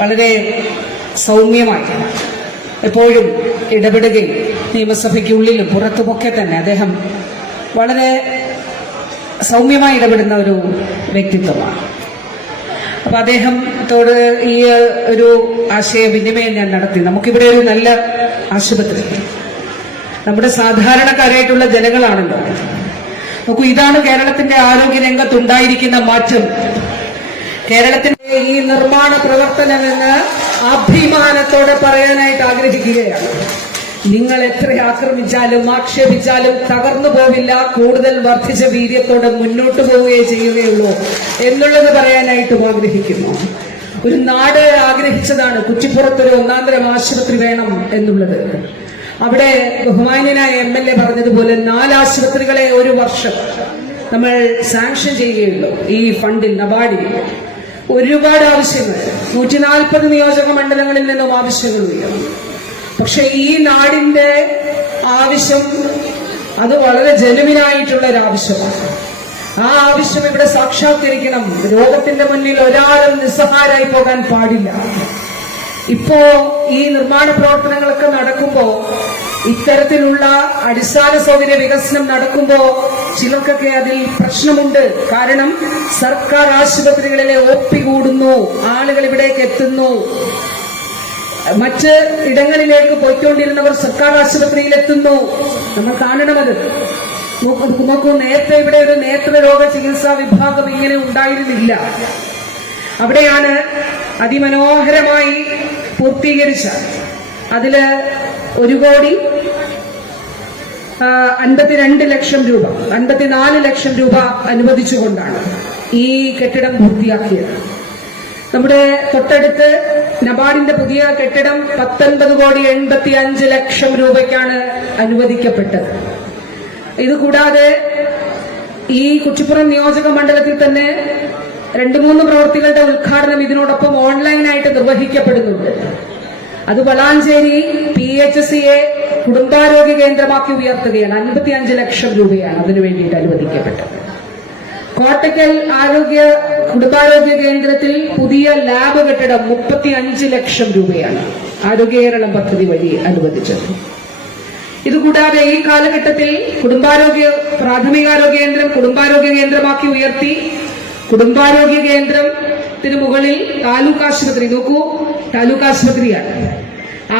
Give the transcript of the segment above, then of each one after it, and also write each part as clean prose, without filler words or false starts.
വളരെ സൗമ്യമായി എപ്പോഴും ഇടപെടുകയും നിയമസഭയ്ക്കുള്ളിലും പുറത്തുമൊക്കെ തന്നെ അദ്ദേഹം വളരെ സൗമ്യമായി ഇടപെടുന്ന ഒരു വ്യക്തിത്വമാണ്. അപ്പൊ അദ്ദേഹത്തോട് ഈ ഒരു ആശയവിനിമയം ഞാൻ നടത്തി. നമുക്കിവിടെ ഒരു നല്ല ആശുപത്രി, നമ്മുടെ സാധാരണക്കാരായിട്ടുള്ള ജനങ്ങളാണല്ലോ. നോക്കൂ, ഇതാണ് കേരളത്തിന്റെ ആരോഗ്യ രംഗത്തുണ്ടായിരിക്കുന്ന മാറ്റം. കേരളത്തിന്റെ ഈ നിർമ്മാണ പ്രവർത്തനമെന്ന് അഭിമാനത്തോടെ പറയാനായിട്ട് ആഗ്രഹിക്കുകയാണ്. നിങ്ങൾ എത്ര ആക്രമിച്ചാലും ആക്ഷേപിച്ചാലും തകർന്നു പോവില്ല, കൂടുതൽ വർദ്ധിച്ച വീര്യത്തോടെ മുന്നോട്ട് പോവുകയേ ചെയ്യുകയുള്ളൂ എന്നുള്ളത് പറയാനായിട്ടും ആഗ്രഹിക്കുന്നു. ഒരു നാട് ആഗ്രഹിച്ചതാണ് കുറ്റിപ്പുറത്തൊരു ഒന്നാന്തരം ആശുപത്രി വേണം എന്നുള്ളത്. അവിടെ ബഹുമാന്യനായ MLA പറഞ്ഞതുപോലെ 4 ആശുപത്രികളെ ഒരു വർഷം നമ്മൾ സാങ്ഷൻ ചെയ്യുകയുള്ളൂ. ഈ ഫണ്ടിൽ, നബാർഡിൽ ഒരുപാട് ആവശ്യങ്ങൾ, 140 നിയോജക മണ്ഡലങ്ങളിൽ നിന്നും ആവശ്യങ്ങൾ ഉയർന്നു. പക്ഷെ ഈ നാടിന്റെ ആവശ്യം അത് വളരെ ജനുവിനായിട്ടുള്ള ഒരു ആവശ്യമാണ്. ആ ആവശ്യം ഇവിടെ സാക്ഷാത്കരിക്കണം. രോഗത്തിന്റെ മുന്നിൽ ഒരാളും നിസ്സഹാരായി പോകാൻ പാടില്ല. ഇപ്പോ ഈ നിർമ്മാണ പ്രവർത്തനങ്ങളൊക്കെ നടക്കുമ്പോ, ഇത്തരത്തിലുള്ള അടിസ്ഥാന സൗകര്യ വികസനം നടക്കുമ്പോ ചിലർക്കൊക്കെ അതിൽ പ്രശ്നമുണ്ട്. കാരണം സർക്കാർ ആശുപത്രികളിലെ OP കൂടുന്നു, ആളുകൾ ഇവിടേക്ക് എത്തുന്നു. മറ്റ് ഇടങ്ങളിലേക്ക് പോയിക്കൊണ്ടിരുന്നവർ സർക്കാർ ആശുപത്രിയിൽ എത്തുന്നു. നമ്മൾ കാണണമത്. നോക്കൂ, നേരത്തെ ഇവിടെ ഒരു നേത്രരോഗ ചികിത്സാ വിഭാഗം ഇങ്ങനെ ഉണ്ടായിരുന്നില്ല. അവിടെയാണ് അതിമനോഹരമായി പൂർത്തീകരിച്ച, അതില് 1,52 ലക്ഷം രൂപ, 54 ലക്ഷം രൂപ അനുവദിച്ചുകൊണ്ടാണ് ഈ കെട്ടിടം പൂർത്തിയാക്കിയത്. നമ്മുടെ തൊട്ടടുത്ത് നബാർഡിന്റെ പുതിയ കെട്ടിടം 19,85 ലക്ഷം രൂപയ്ക്കാണ് അനുവദിക്കപ്പെട്ടത്. ഇതുകൂടാതെ ഈ കുറ്റിപ്പുറം നിയോജക മണ്ഡലത്തിൽ തന്നെ 2-3 പ്രവൃത്തികളുടെ ഉദ്ഘാടനം ഇതിനോടൊപ്പം ഓൺലൈനായിട്ട് നിർവഹിക്കപ്പെടുന്നുണ്ട്. അത് വളാഞ്ചേരി PHCയെ കുടുംബാരോഗ്യ കേന്ദ്രമാക്കി ഉയർത്തുകയാണ്. 55 ലക്ഷം രൂപയാണ് അതിനു വേണ്ടിയിട്ട് അനുവദിക്കപ്പെട്ടത്. കോട്ടയ്ക്കൽ കുടുംബാരോഗ്യ കേന്ദ്രത്തിൽ പുതിയ ലാബ് കെട്ടിടം 35 ലക്ഷം രൂപയാണ് ആരോഗ്യ കേരളം പദ്ധതി വഴി അനുവദിച്ചത്. ഇതുകൂടാതെ ഈ കാലഘട്ടത്തിൽ പ്രാഥമികാരോഗ്യ കേന്ദ്രം കുടുംബാരോഗ്യ കേന്ദ്രമാക്കി ഉയർത്തി. കുടുംബാരോഗ്യ കേന്ദ്രത്തിന് മുകളിൽ താലൂക്ക് ആശുപത്രി. നോക്കൂ, താലൂക്ക് ആശുപത്രിയാണ്.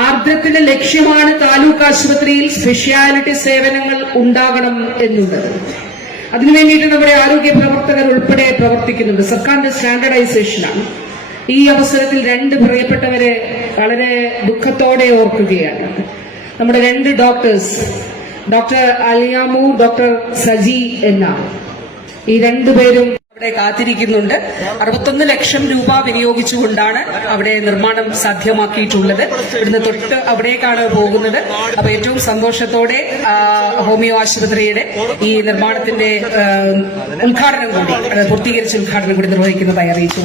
ആർദ്രത്തിന്റെ ലക്ഷ്യമാണ് താലൂക്ക് ആശുപത്രിയിൽ സ്പെഷ്യാലിറ്റി സേവനങ്ങൾ ഉണ്ടാകണം എന്നുള്ളത്. അതിനുവേണ്ടിയിട്ട് നമ്മുടെ ആരോഗ്യ പ്രവർത്തകർ ഉൾപ്പെടെ പ്രവർത്തിക്കുന്നുണ്ട്. സർക്കാരിന്റെ സ്റ്റാൻഡർഡൈസേഷനാണ്. ഈ അവസരത്തിൽ 2 പ്രിയപ്പെട്ടവരെ വളരെ ദുഃഖത്തോടെ ഓർക്കുകയാണ്. നമ്മുടെ 2 doctors, doctor Aliyamu, doctor Saji എന്ന ഈ 2 പേരും അവിടെ കാത്തിരിക്കുന്നുണ്ട്. 61 ലക്ഷം രൂപ വിനിയോഗിച്ചുകൊണ്ടാണ് അവിടെ നിർമ്മാണം സാധ്യമാക്കിയിട്ടുള്ളത്. ഇവിടുന്ന് തൊട്ട് അവിടേക്കാണ് പോകുന്നത്. അപ്പൊ ഏറ്റവും സന്തോഷത്തോടെ ഹോമിയോ ആശുപത്രിയുടെ ഈ നിർമ്മാണത്തിന്റെ ഉദ്ഘാടനം കൂടി, പൂർത്തീകരിച്ച ഉദ്ഘാടനം കൂടി നിർവഹിക്കുന്നതായി അറിയിച്ചു.